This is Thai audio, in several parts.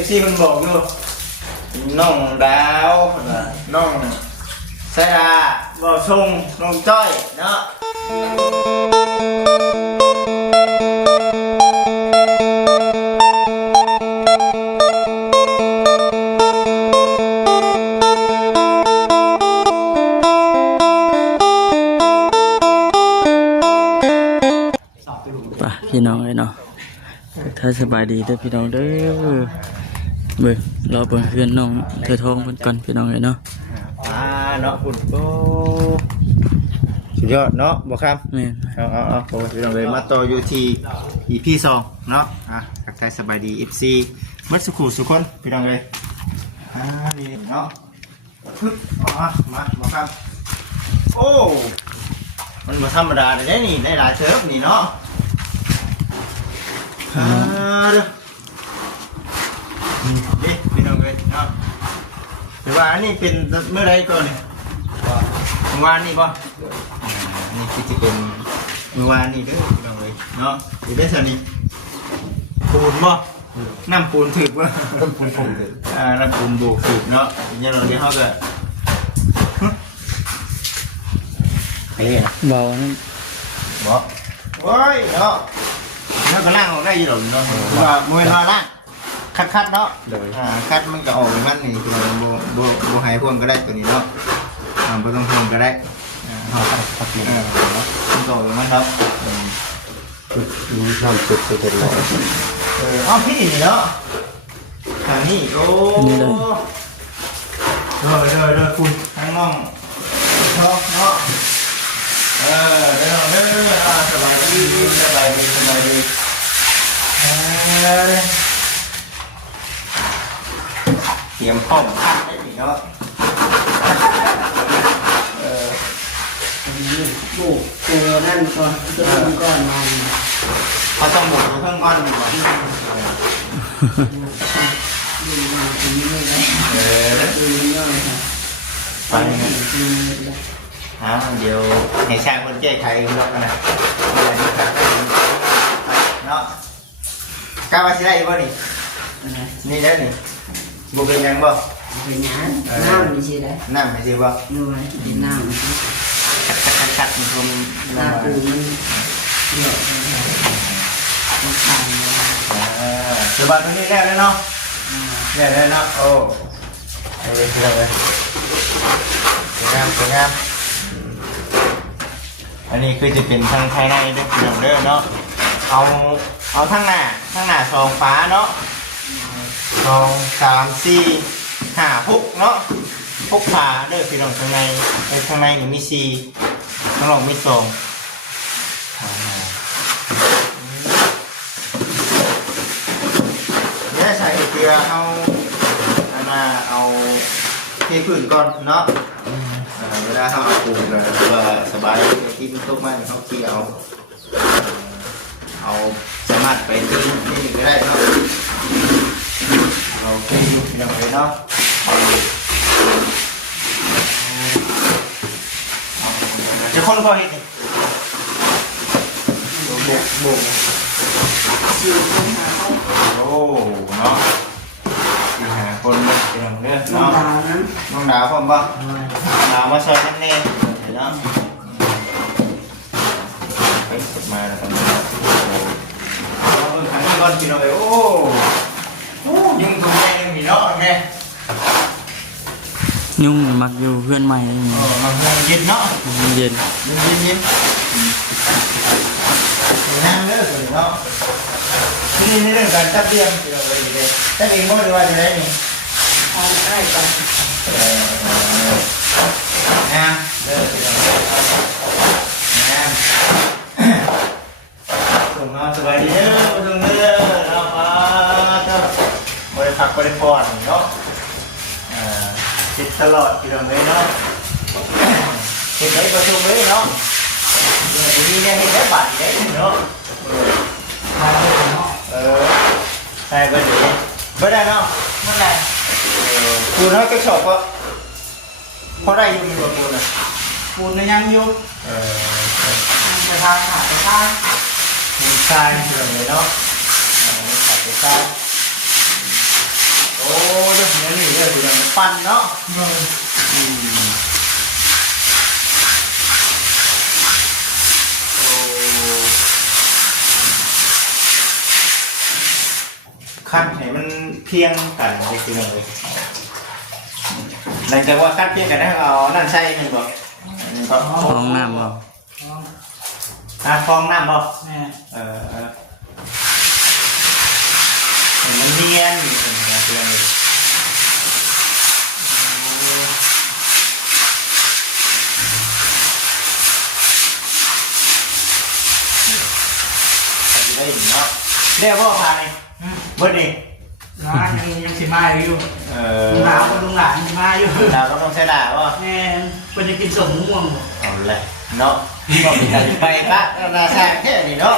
FC มันบอกอยู่น้องดาวน้องสายาบ่ชงน้องจ้อยเนาะพี่น้องเลยเนาะถ้าสบายดีเด้อพี่น้องเด้อเบิ่งรอเบิ่งเพื่อนน้องเธอทองเพิ่นก่อนพี่น้องเลยเนาะเนาะคุณโอ้สุดยอดเนาะบ่ครับแม่นเอาโอ้พี่น้องเลยมาต่ออยู่ที่ EP 2เนาะทักทายสบายดี FC มัดสุขุสุคนพี่น้องเลยนี่เนาะปึ๊บมาบ่ครับโอ้มันบ่ธรรมดาเลยนี่ได้หลายเทิบนี่เนาะนี่พี่น้องเลยเนาะแต่ว่าอันนี้เป็นเมื่อไรก่อนนี่เมื่อวานนี่ป่ะนี่คือจะเป็นเมื่อวานนี่เด้อพี่น้องเลยเนาะอยู่ได้สันนี่ปูนป่ะน้ำปูนถึกป่ะน้ำปูนผงถึกน้ำปูนโบกถึกเนาะอย่างเราเดี๋ยวเขาก็ไปเรื่อยนะเบานั่นบ่โอ้ยเนาะแล้วก็ล่างออกได้อยู่หรอเนาะว่ามวยมาล่างคัดเนาะคัดมันก็ออกเลยมันนี่คือโบไฮพ่วงก็ได้ตัวนี้เนาะไม่ต้องพ่วงก็ได้เขาคัดเนาะมันก็ออกเลยมันครับน้ำสุดสุดเลยพี่นี่เนาะทางนี้โอ้เลยคุณทั้งน้องเนาะเด้อสบายดีเตรียมพร้อมคัดได้ดีเนาะบุกตัวนั่นก่อนตัวนั้นก่อนมาเขาต้องบุกเพิ่มก้อนดีกว่าไปเดี๋ยวให้ช่างคนแก้ไขกันแล้วกันนะเนาะกล้าว่าสิได้บ่นี่นี่ได้นี่บุกเป็นยังบ่เป็นยังน้ำไม่ใช่ได้น้ำไม่ใช่บ่นู่นเป็นน้ำคัดมันคงน้ำปูมันเยอะมันขาดสบายตรงนี้แล้วเนาะแล้วเนาะโอ้ไอ้เรื่องเลยสวยงามอันนี้คือจะเป็นทางภายในเด้อเด้อเนาะเอาทั้งหน้าซองฟ้าเนาะ2 3 4 5 6เนาะ6ฝาเด้อพี่น้องข้างในนี่มี4ข้างนอกมี2เนี่ยใส่เกลือเอาเทพื้นก่อนเนาะเวลาเขาเอาปูนเลยว่าสบายที่มันตกมาเขาขี้เอาสามารถไปที่นี่ก็ได้เนาะเราขี้อย่างไรเนาะจะคนพอเห็นบุกโอ้เนาะคนเป็นอย่างเนี้ยเนาะน้องดาวผมป่ะดาวมาซอยนั่นเองเนาะไปสุดมาแล้วกันเอาเงินขันก้อนกินเอาไปโอ้ยุ่งตรงนี้มีเนาะไงยุ่งมักอยู่เพื่อนใหม่มันเย็นเนาะเย็นนั่งเลิกเลยเนาะนี่เรื่องการจับเลี้ยงกินเอาไปเลยจับเองบ่ได้ว่าจะได้นี่ได้ก่อนส่งมาสบายดีเด้อส่งเด้อเราบริพักบริพรเนาะติดตลอดที่เราเลยเนาะเห็นได้ประตูเลยเนาะทีนี้เนี่ยเห็นได้บัตรได้เนาะใช่ไปไหนไม่ได้เนาะไม่ได้ปูนเขาก็ชอบก็พอได้อยู่มีปูนอ่ะปูนยังอยู่ไปทางหาไปทางมีทรายเฉยเลยเนาะมีขาดไปทราย ปั่นเนาะขั้นให้มันเพียงกันเลยคือเลยหลังจากว่าขั้นเพียงกันได้เอานั่นใช่ไหมบอก ห้องน้ำบ่ ฟองน้ำบ่มันเนียนนะคือเลยได้เนาะเรียกว่าพายเบิร์ดดิน้ายังสิมาอยู่ลุงหลานลุงหลานมาอยู่ดาวก็ต้องใช้ดาวว่าแม่เป็นจะกินสมม่วงเอาเลยเนาะบอกไปปะนาแซ่แค่นี้เนาะ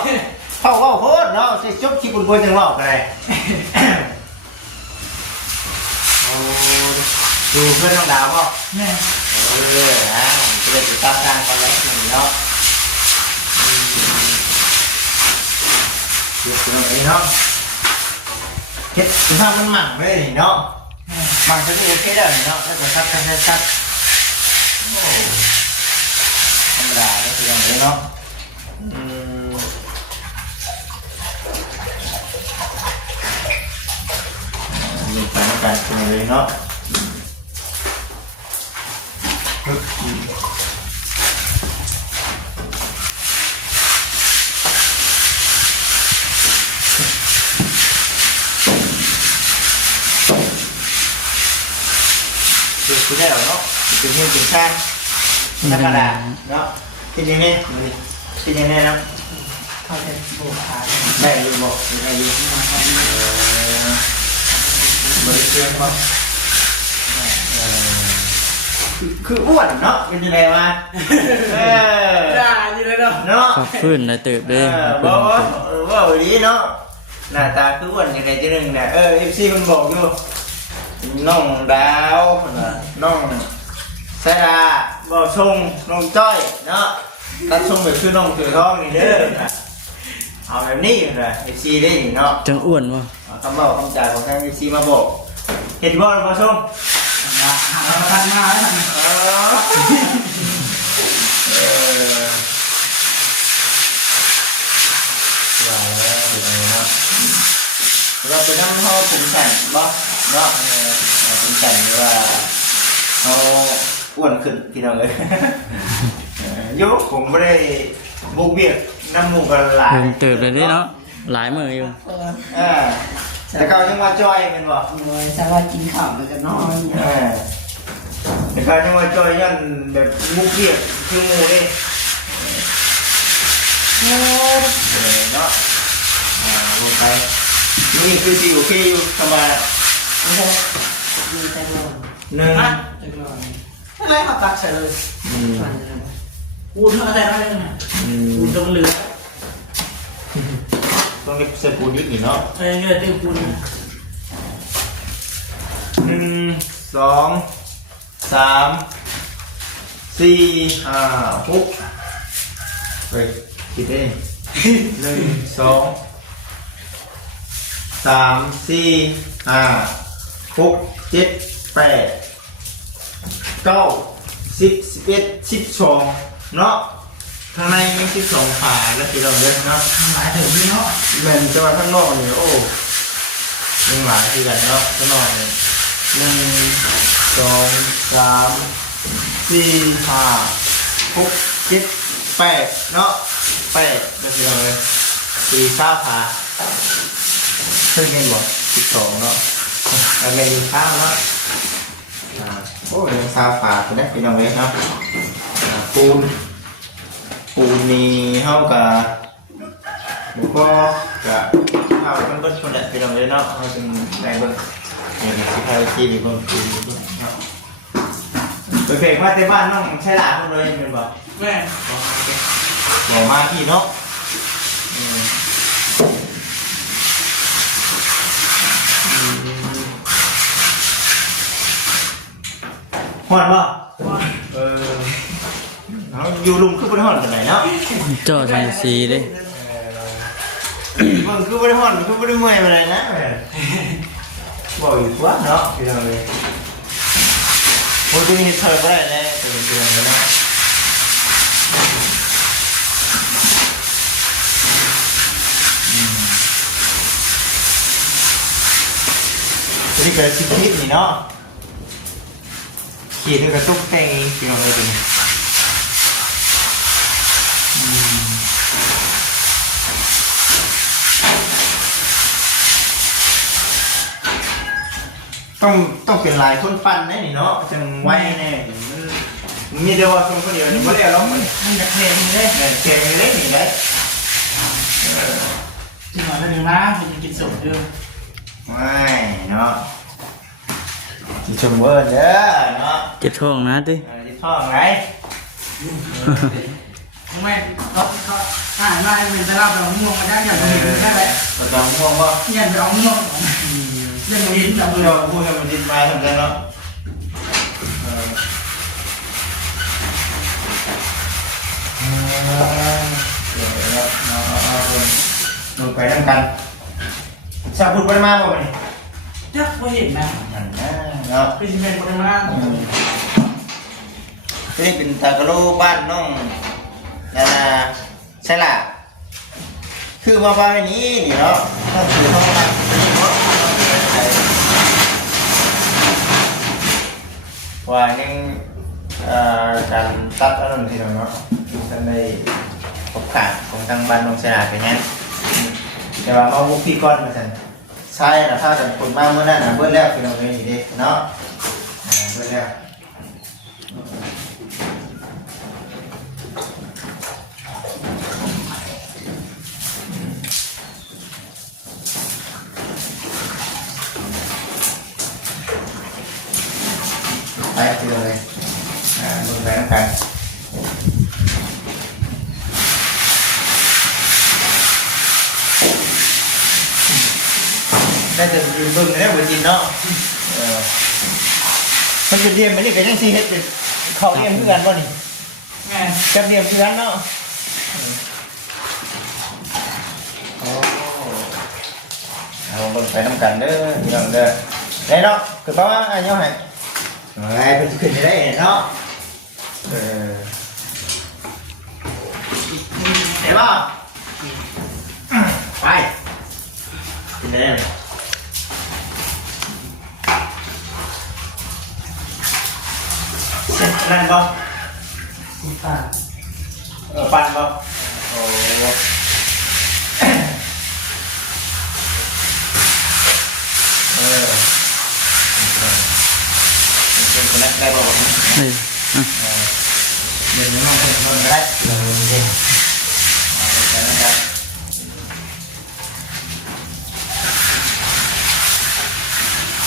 เขาว่าโคตรเนาะสิจบคลิปบุญบุญจังว่าอะไรดูเพื่อนน้องดาวป่ะแม่นะจะได้ติดตามทางกันแล้วเนาะเดี๋ยวคุณไอ้เนาะเฮ็ดคุณทำมันหมั่นเลยเนาะหมั่นจะโอเคได้เนาะถ้าเกิดซัดโอ้ธรรมดาแล้วคืออย่างนี้เนาะมีการเป็นเลยเนาะคือได้หรอเนาะเป็นเพื่อนเป็นแฟนธรรมดาเนาะเป็นยังไงเป็นยังไงเนาะเขาจะโบกขาได้อยู่บอกได้อยู่บริเวณครับคืออ้วนเนาะเป็นยังไงวะด่าอยู่เลยเนาะเนาะขับฟื้นได้เติบเด้บอกว่าดีเนาะหน้าตาคืออ้วนยังไงจะนึงเนี่ยFC มันบอกอยู่น้องดาวน้องสายาบ่ชงน้องจ้อยเนาะตัดชงแบบคือน้องถือท้องนี่เด้อเอาแบบนี้เลย FC ได้เนาะจังอ้วนบ่คำบอกคำจ่ายของทาง FC มาบอกเห็นบ่บ่ชงหาพันมาแล้วเราไปนั่งห้องผมแข่งบ่เนาะผมแข่งว่าเขาอ้วนขึ้นพี่น้องเลยยุคผมไม่ได้บุกเบียดน้ำมูกกันหลายเติบเลยเนาะหลายมืออยู่แต่เขายังมาจอยเป็นบ่แต่ว่ากินข้าวมันจะน้อยแต่เขายังมาจอยยันแบบบุกเบียดคือมูนี่เนาะลงไปนี่คือที่โอเคอยู่ทำไมมีแต่ร้อนหนึ่งแต่ร้อนอะไรเขาตักใส่เลยปูนอะไรอะไรเนี่ยปูนตรงเรือต้องเก็บเศษปูนยึดหนิเนาะเรือเต็มปูน1 2 3 4 5 6ไปคิดเอง1 2 3 4 5 6 7 8 9 10 11 12เนาะข้างในมี12ขาแล้วที่เราเล่นเนาะหลายถึงพี่เนาะเหมือนจะมาข้างนอกนี่โอ้ยังหลายที่กันเนาะข้างนอกนี่1 2 3 4 5 6 7 8เนาะ8แล้วที่เราเลย4 9ขาเพิ่งเงินบอก12เนาะแล้วเมนูข้าวเนาะโอ้ยซาฝาคุณได้พี่น้องเล็กเนาะปูนนี่เท่ากับหมูก็กับข้าวเป็นเบิ้ลคนแหละพี่น้องเล็กเนาะเขาเป็นในเบิ้ลอย่างที่ไทยที่ดีคนปูนเนาะไปเบรกมาเต้บ้านน้องใช่หลานคนเลยเป็นบอกแม่บอกมาที่เนาะหอดป่ะเขาอยู่ลุมคือไม่ได้หอดกันไหนเนาะจ่อทางสีเด้มันคือไม่ได้หอดคือไม่ได้เมื่อยอะไรนะบอกอยู่ว่าเนาะพี่น้องเลย โอ้ยกูนี่เธอไม่ได้เลยเตือนเลยนะนี่ก็ชิคกี้นี่เนาะขีดด้วยกระตุกแตงเองพี่น้องเลยเป็นต้องเป็นลายคนปั้นแน่นี่เนาะจังไว้แน่มีเดียวว่าคนเดียวนี่ไม่ได้ร้องมันจะเพลงเลยเพลงเล็กนี่เลยจริงเหรอนั่นเองนะมันจะกินสุกด้วยไม่เนาะจิชมเวอร์เด้อเนาะ เจ็บท้องนะติ จิท่องไร ไม่เขาอ่านว่าเป็นจะเล่าไปเอาม่วงมาได้อย่างนี้ได้ไหม ประจองม่วงว่า เนี่ยไปเอาม่วงเรื่องนี้จับเลย เราพูดให้มันดินไปทำได้เนาะดูไปด้วยกันชาวพุทธปริมาบ่เนี่ย เจ้าก็เห็นนะ เนาะ คือจะเป็นปริมาณ นี่เป็นตากะโลบ้านน้องนานาใช่ล่ะคือมาบ้านนี้นี่เนาะก็คือห้องน้ำเนาะว่ายังการตัดอารมณ์ที่เนาะท่านได้พบขาดของทางบ้านน้องเสนาเป็นงั้นแต่ว่ามาบุกพี่ก้อนมาสั่นใช่นะถ้าจะคนมาเมื่อนั้นนะเบิ้ลแล้วคือเราเป็นอย่างนี้เนาะเบิ้ลแล้วไปเลยมึงไปน้ำกันได้จะยืนบึ้งได้บนจินเนาะมันจะเรียนมันนี่เป็นยังซีเฮ็ดเป็นเขาเรียนเพื่อนป่ะนี่ ไง จะเรียนเพื่อนเนาะเอาบึ้งไปน้ำกันเด้อพี่น้องเด้อได้เนาะคือเพราะว่าอันนี้ให้อะไรเป็นขึ้นได้เนาะเห็นป่ะไปกินได้เลยเสร็จนั่นป่ะ ปั่น ปั่นป่ะโอ้เป็นคนแรกได้ป่ะวะ เฮ้ย เดี๋ยวนี้มันเป็นคนแรกเลยไปนะครับ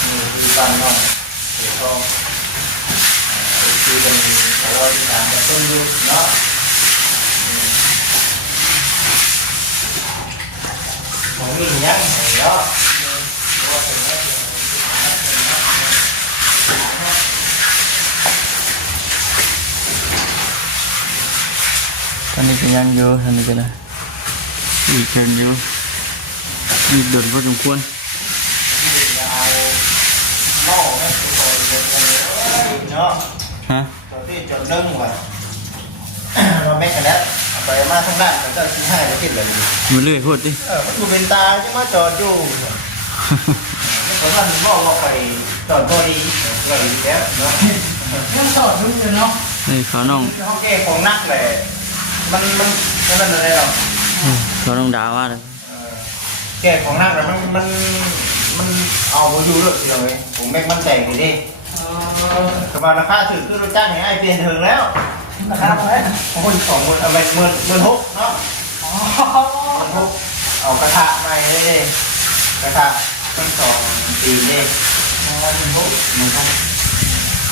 นี่คือบ้านน้องเดี๋ยวก็คือเป็นเราที่ถามกันต้นดูเนาะของมีอย่างเนาะตอนนี้ก็ยังอยู่ตอนนี้ก็ได้อีกแค่อยู่อีกโดนพอสมควร เนาะ ฮะ ตัวที่จนนึ่งว่ะเราไม่กันแล้วไปมาทางด้านมันก็ที่ให้แล้วคิดเลย มาเรื่อยพูดดิ มันอยู่เป็นตาจะมาจอดอยู่เพราะท่านบอกว่าไปจอดก็ดีก็ดีแล้วเนาะ เรื่องสอดรู้เลยเนาะ นี่เขาน้อง ห้องแก้ของนักเลยมันอะไรหรอ เขาน้องด่าว่าเลย แก้ของนักเลยมันเอาไปดูด้วยสิเราเองผมไม่มั่นใจเลยดิแต่ว่าราคาถือคือเราจ้างให้ไอ้เปลี่ยนถึงแล้ว นะครับเฮ้ย คนสองคนเอาไป16,000เนาะเอากระทะใหม่เลยกระทะทั้งสองตีนเลยมันต้อง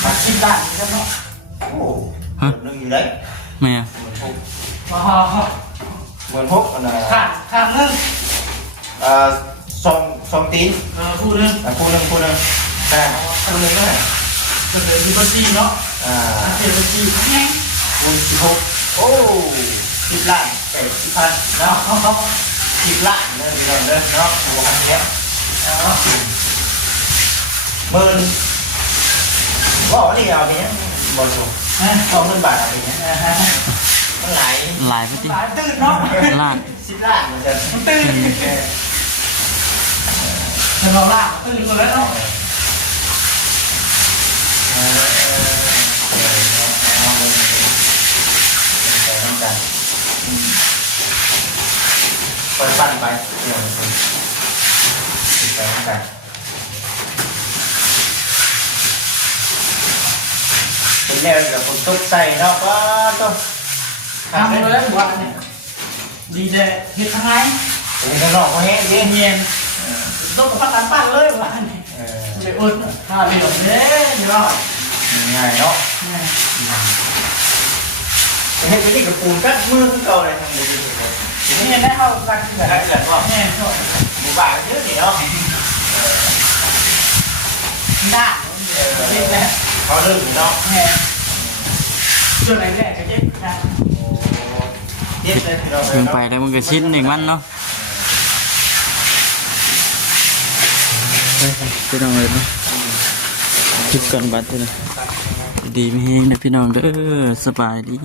มาชิมได้กันเนาะ โอ้นึงอยู่đấy แม่ ว้าว 16,000อันน่ะ ข้างนึง สองตีน คู่นึง คู่หนึ่งแต่คู่หนึ่งเท่าไหร่ ก็เลยมีบัญชีเนาะเสียบัญชีแห้ง 16โอ้10 ล้าน80,000เนาะ10 ล้านเลยพี่น้องเด้อเนาะหัวกันเนี้ย10,000โอ้ บอกว่านี่เอาไปเนี้ยบอลสูง20,000 บาทเอาไปเนี้ยมันหลาย หลายพุทธิ หลายตื่นเนาะ ล้าน 10 ล้านเหมือนกัน มันตื่นจะเราลากตื่นหมดแล้วเนาะ ปั้นไปเดี๋ยวไปน้ำกันเป็นแนวกับผมตุ๊กใส่เนาะก็ต้อง ทำเลยวันเนี่ยดีเลยเห็ดทางไหน เป็นข้างนอกเขาแห้งดิ เย็นต้องพักการปั้นเลยวันนี้เลยอุ่นถ้าเรียบเด้เนาะ ง่ายเนาะเห็นไปนี่กับปูนกัดมือขึ้นเก่าเลยทำดีดีเลย นี่ได้เข้ากันแบบ ได้เกิดว่า แน่ชอบ หมู่บ้านเยอะนี่เนาะ หน้าเด็กแน่ เขาเริ่มเนาะ แน่จุดไหนแรกก็เจ๊นะ เย็บเลยเรา ถึงไปแล้วมันก็ชิ้นหนึ่งมันเนาะพี่น้องเลยเนาะคลิปก่อนบัตรเลยดีไม่แห้งนะพี่น้องเด้อสบายดี